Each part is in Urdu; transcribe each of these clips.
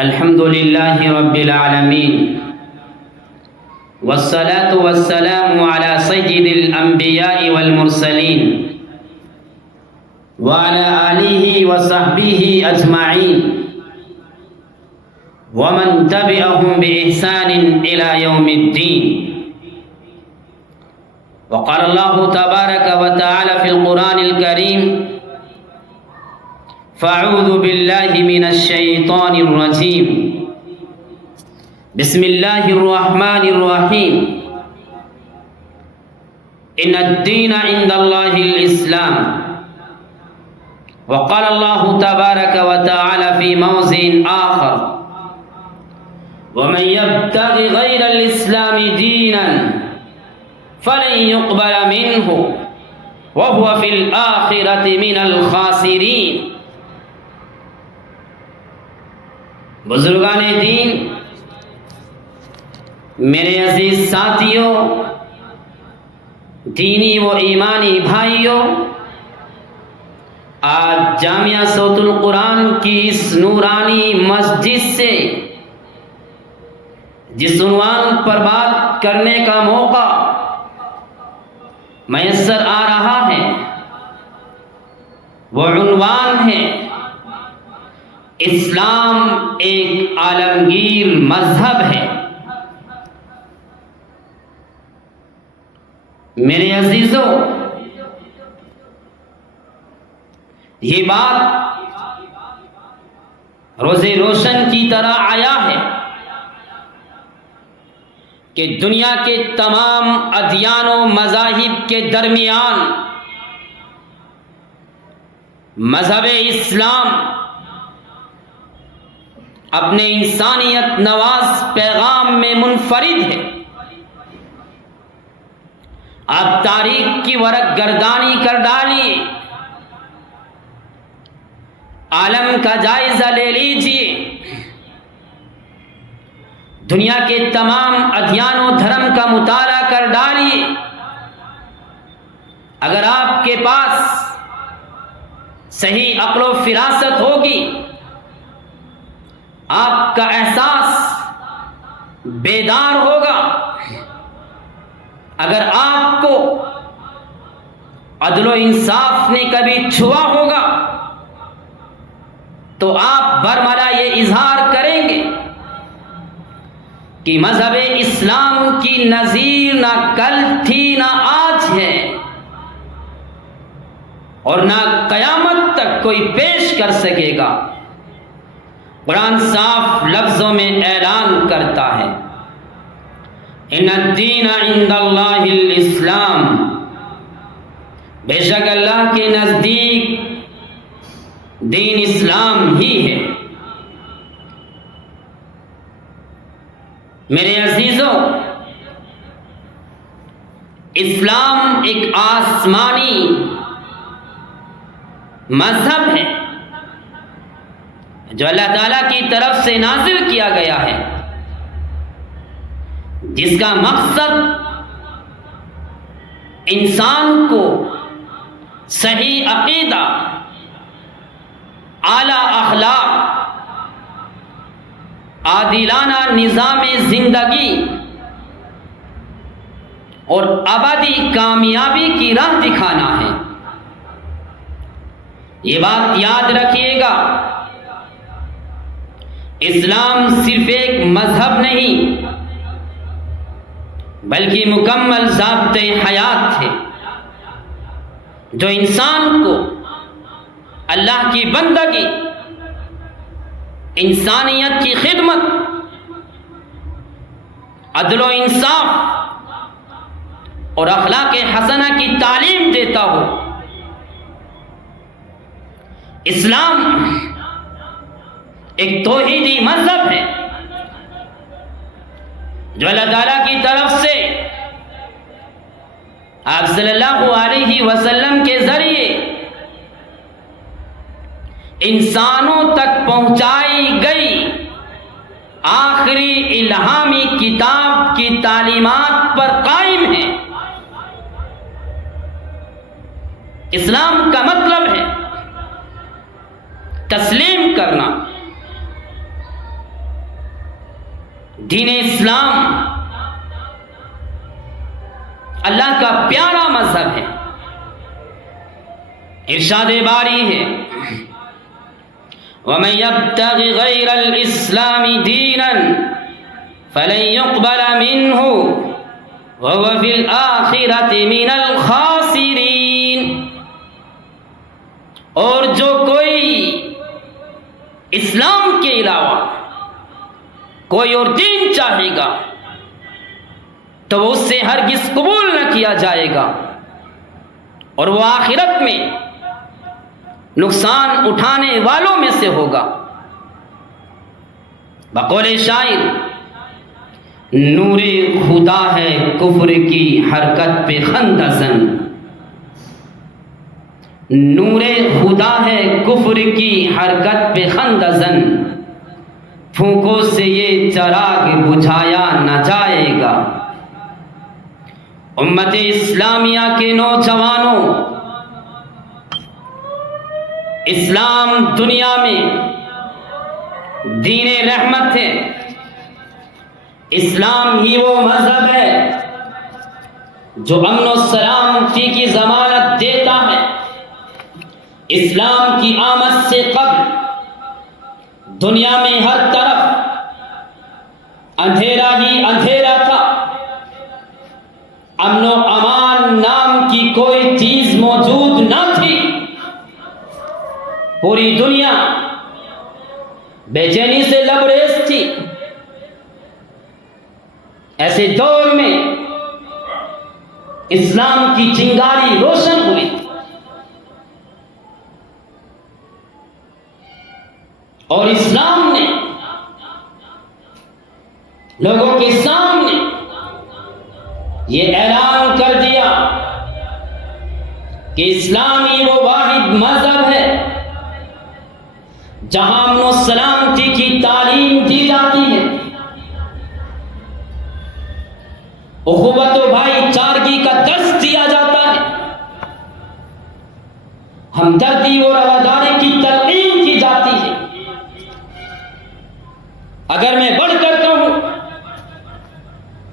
الحمد لله رب العالمين والصلاة والسلام على سيد الأنبياء والمرسلين وعلى آله وصحبه أجمعين ومن تبعهم بإحسان إلى يوم الدين. وقال الله تبارك وتعالى في القرآن الكريم: فأعوذ بالله من الشيطان الرجيم بسم الله الرحمن الرحيم إن الدين عند الله الإسلام. وقال الله تبارك وتعالى في موضع آخر: ومن يبتغ غير الإسلام دينا فلن يقبل منه وهو في الآخرة من الخاسرين. بزرگان دین، میرے عزیز ساتھیوں، دینی و ایمانی بھائیوں، آج جامعہ صوت القرآن کی اس نورانی مسجد سے جس عنوان پر بات کرنے کا موقع میسر آ رہا ہے وہ عنوان ہے: اسلام ایک عالمگیر مذہب ہے. میرے عزیزوں، یہ بات روز روشن کی طرح آیا ہے کہ دنیا کے تمام ادیان و مذاہب کے درمیان مذہب اسلام اپنے انسانیت نواز پیغام میں منفرد ہے. آپ تاریخ کی ورق گردانی کر ڈالیے، عالم کا جائزہ لے لیجئے، دنیا کے تمام ادیان و دھرم کا مطالعہ کر ڈالیے. اگر آپ کے پاس صحیح عقل و فراست ہوگی، آپ کا احساس بیدار ہوگا، اگر آپ کو عدل و انصاف نے کبھی چھوا ہوگا تو آپ برملا یہ اظہار کریں گے کہ مذہب اسلام کی نظیر نہ کل تھی نہ آج ہے اور نہ قیامت تک کوئی پیش کر سکے گا. قرآن صاف لفظوں میں اعلان کرتا ہے: ان الدین عند اللہ الاسلام. بے شک اللہ کے نزدیک دین اسلام ہی ہے. میرے عزیزوں، اسلام ایک آسمانی مذہب ہے جو اللہ تعالیٰ کی طرف سے نازل کیا گیا ہے، جس کا مقصد انسان کو صحیح عقیدہ، اعلیٰ اخلاق، عادلانہ نظام زندگی اور ابدی کامیابی کی راہ دکھانا ہے. یہ بات یاد رکھیے گا، اسلام صرف ایک مذہب نہیں بلکہ مکمل ضابطۂ حیات ہے جو انسان کو اللہ کی بندگی، انسانیت کی خدمت، عدل و انصاف اور اخلاق حسنہ کی تعلیم دیتا ہو. اسلام ایک توحیدی مذہب ہے جو اللہ تعالیٰ کی طرف سے آپ صلی اللہ علیہ وسلم کے ذریعے انسانوں تک پہنچائی گئی آخری الہامی کتاب کی تعلیمات پر قائم ہے. اسلام کا مطلب ہے تسلیم کرنا، دین اسلام اللہ کا پیارا مذہب ہے. ارشاد باری ہے وَمَن يَبْتَغِ غَيْرَ الْإِسْلَامِ دِينًا فَلَن يُقْبَلَ مِنْهُ وَهُوَ فِي الْآخِرَةِ مِنَ الْخَاسِرِينَ. اور جو کوئی اسلام کے علاوہ کوئی اور دین چاہے گا تو وہ اس سے ہرگز قبول نہ کیا جائے گا اور وہ آخرت میں نقصان اٹھانے والوں میں سے ہوگا. بقول شاعر نور خدا ہے کفر کی حرکت پہ خندہ زن. نور خدا ہے کفر کی حرکت پہ خندہ زن. پھونکوں سے یہ چراغ بجھایا نہ جائے گا. امت اسلامیہ کے نوجوانوں، اسلام دنیا میں دین رحمت ہے. اسلام ہی وہ مذہب ہے جو امن و سلامتی کی ضمانت دیتا ہے. اسلام کی آمد سے قبل دنیا میں ہر طرف اندھیرا ہی اندھیرا تھا. امن و امان نام کی کوئی چیز موجود نہ تھی. پوری دنیا بے چینی سے لبریز تھی. ایسے دور میں اسلام کی چنگاری روشن ہوئی اور اسلام نے لوگوں کے سامنے یہ اعلان کر دیا کہ اسلام ہی وہ واحد مذہب ہے جہاں امن و سلامتی کی تعلیم دی جاتی ہے، اخوت و بھائی چارگی کا درس دیا جاتا ہے، ہمدردی اور رواداری کی تلقین کی جاتی ہے. اگر میں بڑھ کر کہوں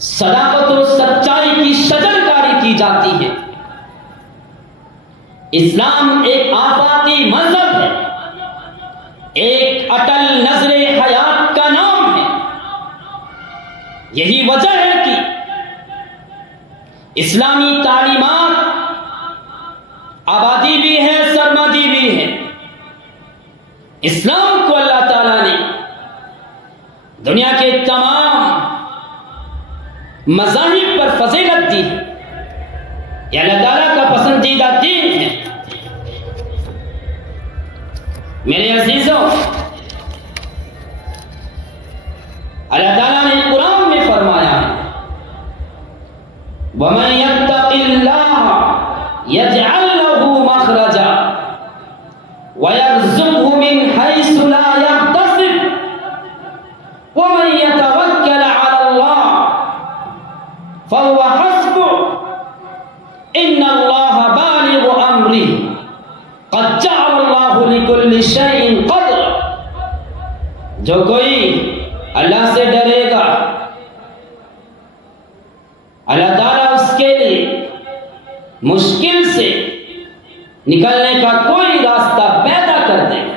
صداقت و سچائی کی شجرکاری کی جاتی ہے. اسلام ایک آفاقی مذہب ہے، ایک اٹل نظر حیات کا نام ہے. یہی وجہ ہے کہ اسلامی تعلیمات آبادی بھی ہے، سرمدی بھی ہے. اسلام کو اللہ تعالیٰ نے دنیا کے تمام مذاہب پر فضیلت دی ہے. یہ اللہ تعالیٰ کا پسندیدہ دین ہے. میرے عزیزوں، اللہ تعالیٰ نے قرآن میں فرمایا ہے وَمَن يَتَّقِ اللَّهَ يَجْعَل لَّهُ مَخْرَجًا وَيَرْزُقْهُ مِنْ حَيْثُ لَا يَحْتَسِبُ وَمَن يَتَوَكَّلْ عَلَى اللَّهِ فَهُوَ حَسْبُهُ إِنَّ اللَّهَ بَالِغُ أَمْرِهِ قَدْ جَعَلَ اللَّهُ لِكُلِّ شَيْءٍ قَدْرًا. جو کوئی اللہ سے ڈرے گا اللہ تعالیٰ اس کے لیے مشکل سے نکلنے کا کوئی راستہ پیدا کر دے گا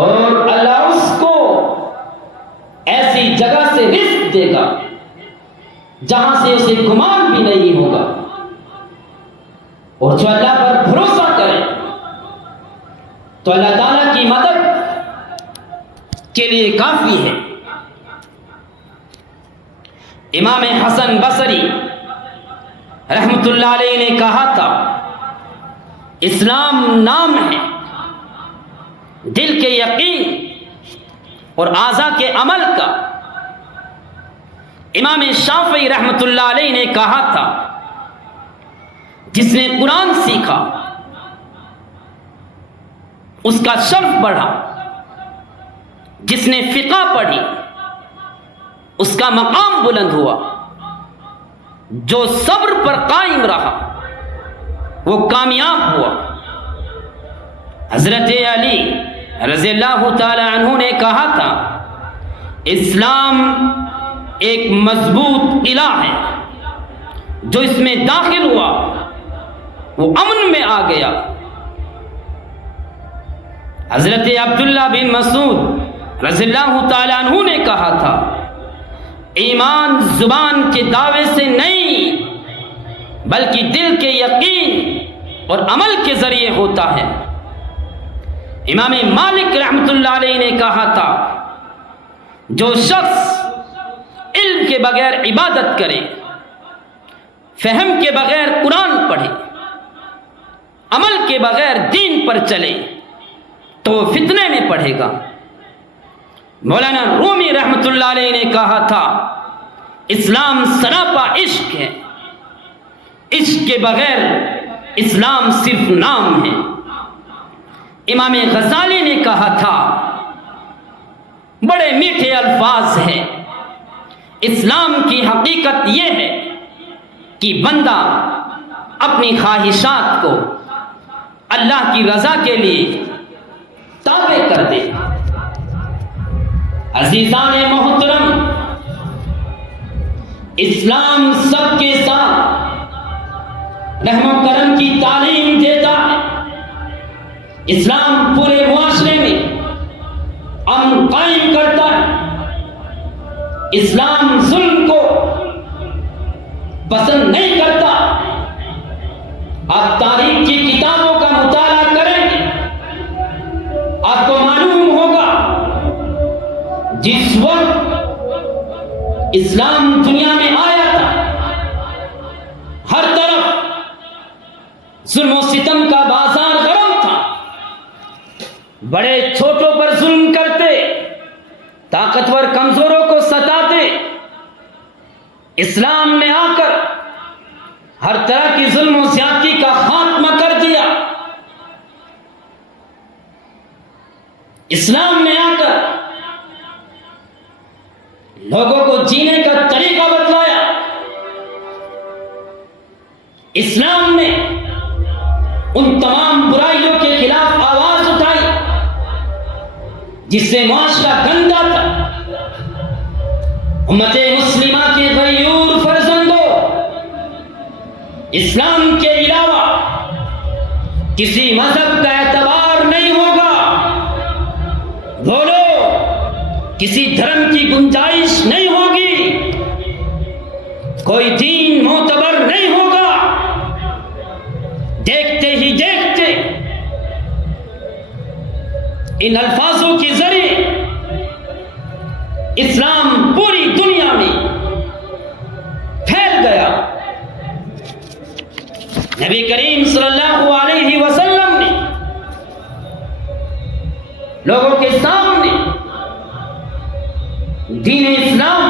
اور اللہ اس کو ایسی جگہ سے رزق دے گا جہاں سے اسے گمان بھی نہیں ہوگا. اور جو اللہ پر بھروسہ کرے تو اللہ تعالیٰ کی مدد کے لیے کافی ہے. امام حسن بصری رحمت اللہ علیہ نے کہا تھا اسلام نام ہے، دل کے یقین اور اعضاء کے عمل کا. امام شافعی رحمت اللہ علیہ نے کہا تھا جس نے قرآن سیکھا اس کا شرف بڑھا، جس نے فقہ پڑھی اس کا مقام بلند ہوا، جو صبر پر قائم رہا وہ کامیاب ہوا. حضرت علی رضی اللہ تعالی عنہ نے کہا تھا اسلام ایک مضبوط قلعہ ہے، جو اس میں داخل ہوا وہ امن میں آ گیا۔ حضرت عبداللہ بن مسعود رضی اللہ تعالیٰ عنہ نے کہا تھا، ایمان زبان کے دعوے سے نہیں بلکہ دل کے یقین اور عمل کے ذریعے ہوتا ہے۔ امام مالک رحمۃ اللہ علیہ نے کہا تھا، جو شخص علم کے بغیر عبادت کرے، فہم کے بغیر قرآن پڑھے، عمل کے بغیر دین پر چلے تو وہ فتنے میں پڑے گا۔ مولانا رومی رحمۃ اللہ علیہ نے کہا تھا، اسلام سراپا عشق ہے، عشق کے بغیر اسلام صرف نام ہے۔ امام غزالی نے کہا تھا، بڑے میٹھے الفاظ ہیں، اسلام کی حقیقت یہ ہے کہ بندہ اپنی خواہشات کو اللہ کی رضا کے لیے تابع کر دے۔ عزیزان محترم، اسلام سب کے ساتھ رحم و کرم کی تعلیم دیتا ہے۔ اسلام پورے معاشرے میں امن قائم کرتا ہے۔ اسلام ظلم کو پسند نہیں کرتا۔ آپ تاریخ کی کتابوں کا مطالعہ کریں گے، آپ کو معلوم ہوگا جس وقت اسلام دنیا میں آیا تھا، ہر طرف ظلم و ستم کا بازار گرم تھا، بڑے چھوٹوں پر ظلم کرتے، طاقتور کمزوروں کو ستاتے۔ اسلام نے آ کر ہر طرح کی ظلم و زیادتی کا خاتمہ کر دیا۔ اسلام نے آ کر لوگوں کو جینے کا طریقہ بتلایا۔ اسلام نے ان تمام برائیوں کے خلاف آواز اٹھائی جس سے معاشرہ گندا تھا۔ امت مسلمہ کے غیور فرزندوں، اسلام کے علاوہ کسی مذہب کا اعتبار نہیں ہوگا۔ بولو، کسی دھرم کی گنجائش نہیں ہوگی، کوئی دین معتبر نہیں ہوگا۔ دیکھتے ہی دیکھتے ان الفاظوں کے ذریعے اسلام پوری دنیا میں پھیل گیا۔ نبی کریم صلی اللہ علیہ وسلم نے لوگوں کے سامنے دین اسلام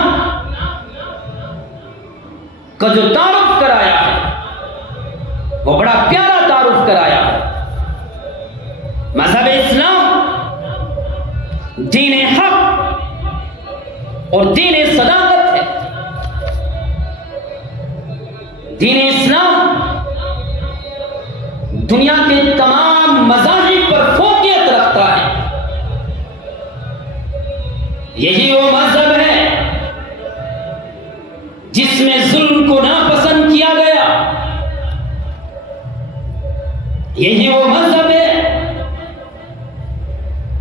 کا جو تعارف کرایا ہے وہ بڑا پیارا تعارف کرایا ہے۔ مذہب اسلام دین حق اور دین صداقت ہے۔ دین اسلام دنیا کے تمام مذاہب پر فوقیت رکھتا ہے۔ یہی وہ مذہب ہے جس میں ظلم کو ناپسند کیا گیا۔ یہی وہ مذہب ہے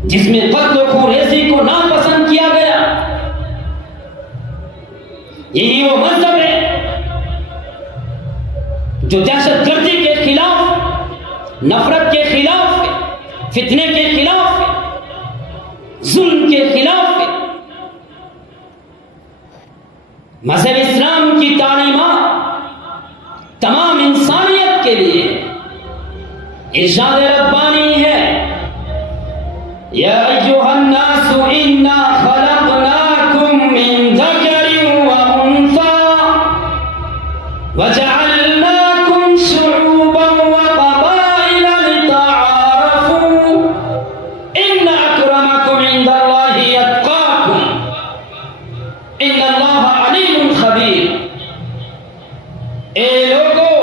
جس میں قتل و خونریزی کو ناپسند کیا گیا۔ یہی وہ مذہب ہے جو دہشت گردی کے خلاف، نفرت کے خلاف، فتنے کے خلاف، ظلم کے خلاف۔ مذہب اسلام کی تعلیمات تمام انسانیت کے لیے ارشاد ربانی ہے، یا ایھا الناس انا خلقناکم من ذکر وانثی وجعلناکم شعوبا وقبائل لتعارفوا ان اکرمکم عند اللہ اتقاکم ان اللہ علیم خبیر۔ اے لوگوں،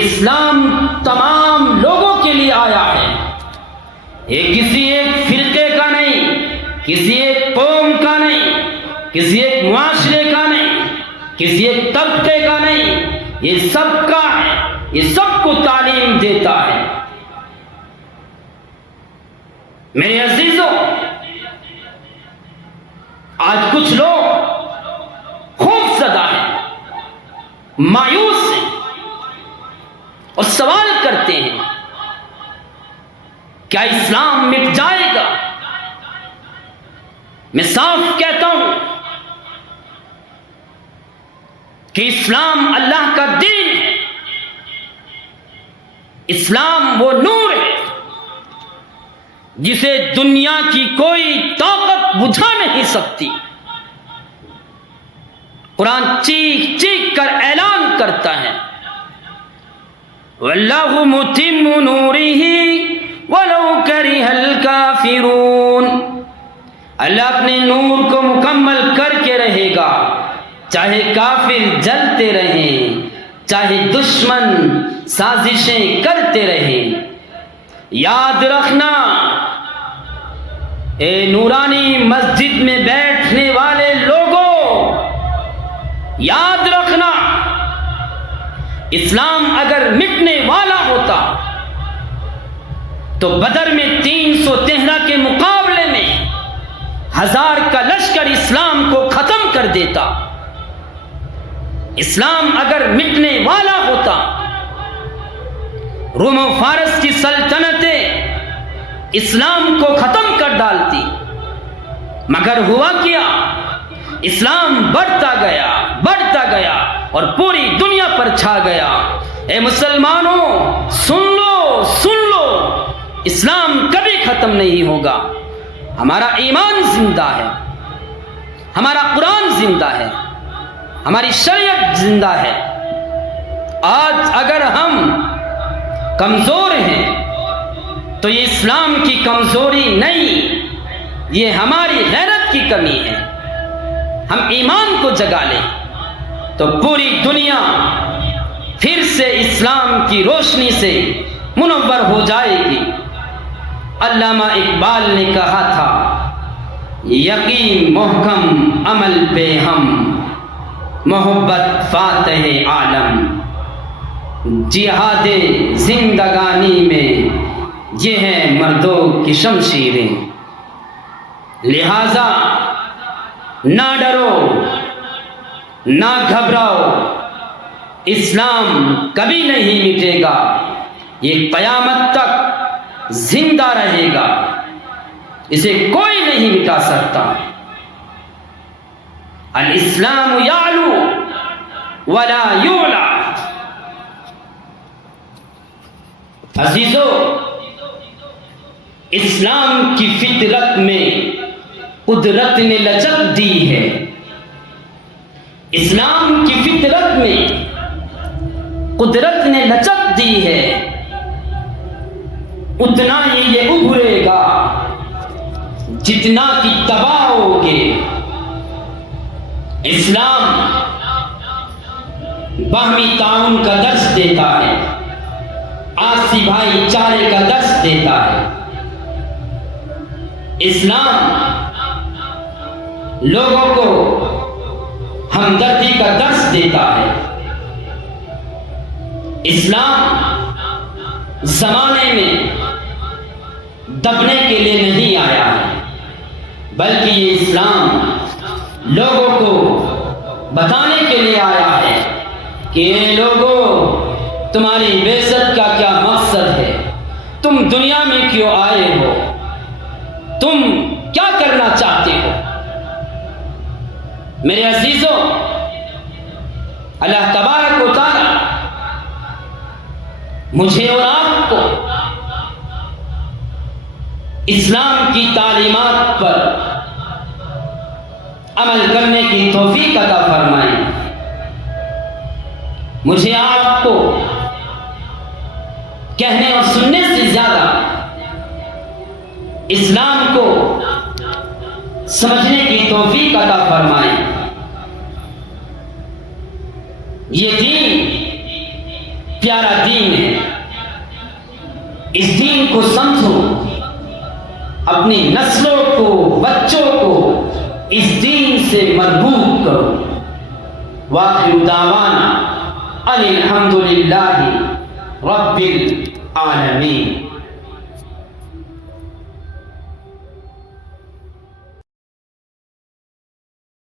اسلام تمام لوگوں کے لیے آیا ہے۔ یہ کسی ایک فرقے کا نہیں، کسی ایک قوم کا نہیں، کسی ایک معاشرے کا نہیں، کسی ایک طبقے کا نہیں، یہ سب کا ہے، یہ سب کو تعلیم دیتا ہے۔ میرے عزیزوں، آج کچھ لوگ خوف زدہ ہیں، مایوس ہیں اور سوال کرتے ہیں کیا اسلام مٹ جائے گا؟ میں صاف کہتا ہوں کہ اسلام اللہ کا دین ہے، اسلام وہ نور ہے جسے دنیا کی کوئی طاقت بجھا نہیں سکتی۔ قرآن چیخ چیخ کر اعلان کرتا ہے وَاللَّهُ مُتِمُّ نُورِهِ وَلَوْ كَرِهَ الْكَافِرُونَ، اللہ اپنے نور کو مکمل کر کے رہے گا، چاہے کافر جلتے رہیں، چاہے دشمن سازشیں کرتے رہیں۔ یاد رکھنا اے نورانی مسجد میں بیٹھنے والے لوگوں، یاد رکھنا اسلام اگر مٹنے والا ہوتا تو بدر میں 313 کے مقابلے میں 1000 کا لشکر اسلام کو ختم کر دیتا۔ اسلام اگر مٹنے والا ہوتا روم و فارس کی سلطنتیں اسلام کو ختم کر ڈالتی، مگر ہوا کیا؟ اسلام بڑھتا گیا اور پوری دنیا پر چھا گیا۔ اے مسلمانوں، سن لو، اسلام کبھی ختم نہیں ہوگا۔ ہمارا ایمان زندہ ہے، ہمارا قرآن زندہ ہے، ہماری شریعت زندہ ہے۔ آج اگر ہم کمزور ہیں تو یہ اسلام کی کمزوری نہیں، یہ ہماری غیرت کی کمی ہے۔ ہم ایمان کو جگا لیں تو پوری دنیا پھر سے اسلام کی روشنی سے منور ہو جائے گی۔ علامہ اقبال نے کہا تھا یقین محکم عمل پہ ہم، محبت فاتح عالم، جہاد زندگانی میں یہ ہیں مردوں کی شمشیریں، لہذا نہ ڈرو نہ گھبراؤ، اسلام کبھی نہیں مٹے گا، یہ قیامت تک زندہ رہے گا، اسے کوئی نہیں مٹا سکتا۔ الاسلام یعلو ولا یعلی۔ عزیزو، اسلام کی فطرت میں قدرت نے لچک دی ہے، اسلام کی فطرت میں قدرت نے لچک دی ہے، اتنا ہی یہ ابھرے گا جتنا کہ دباؤ گے۔ اسلام باہمی تعاون کا درس دیتا ہے، آپسی بھائی چارے کا درس دیتا ہے۔ اسلام لوگوں کو ہمدردی کا درس دیتا ہے۔ اسلام زمانے میں دبنے کے لیے نہیں آیا ہے، بلکہ یہ اسلام لوگوں کو بتانے کے لیے آیا ہے کہ اے لوگوں، تمہاری بعثت کا کیا مقصد ہے، تم دنیا میں کیوں آئے ہو، تم کیا کرنا چاہتے ہو۔ میرے عزیزوں، اللہ تبارک و تعالی مجھے اور آپ کو اسلام کی تعلیمات پر عمل کرنے کی توفیق عطا فرمائیں۔ مجھے آپ کو کہنے اور سننے سے زیادہ اسلام کو سمجھنے کی توفیق عطا فرمائیں۔ یہ دین پیارا دین ہے، اس دین کو سمجھو، اپنی نسلوں کو، بچوں کو اس دین سے سے مربوط کرو۔ وآخر دعوانا ان الحمد للہ رب العالمین۔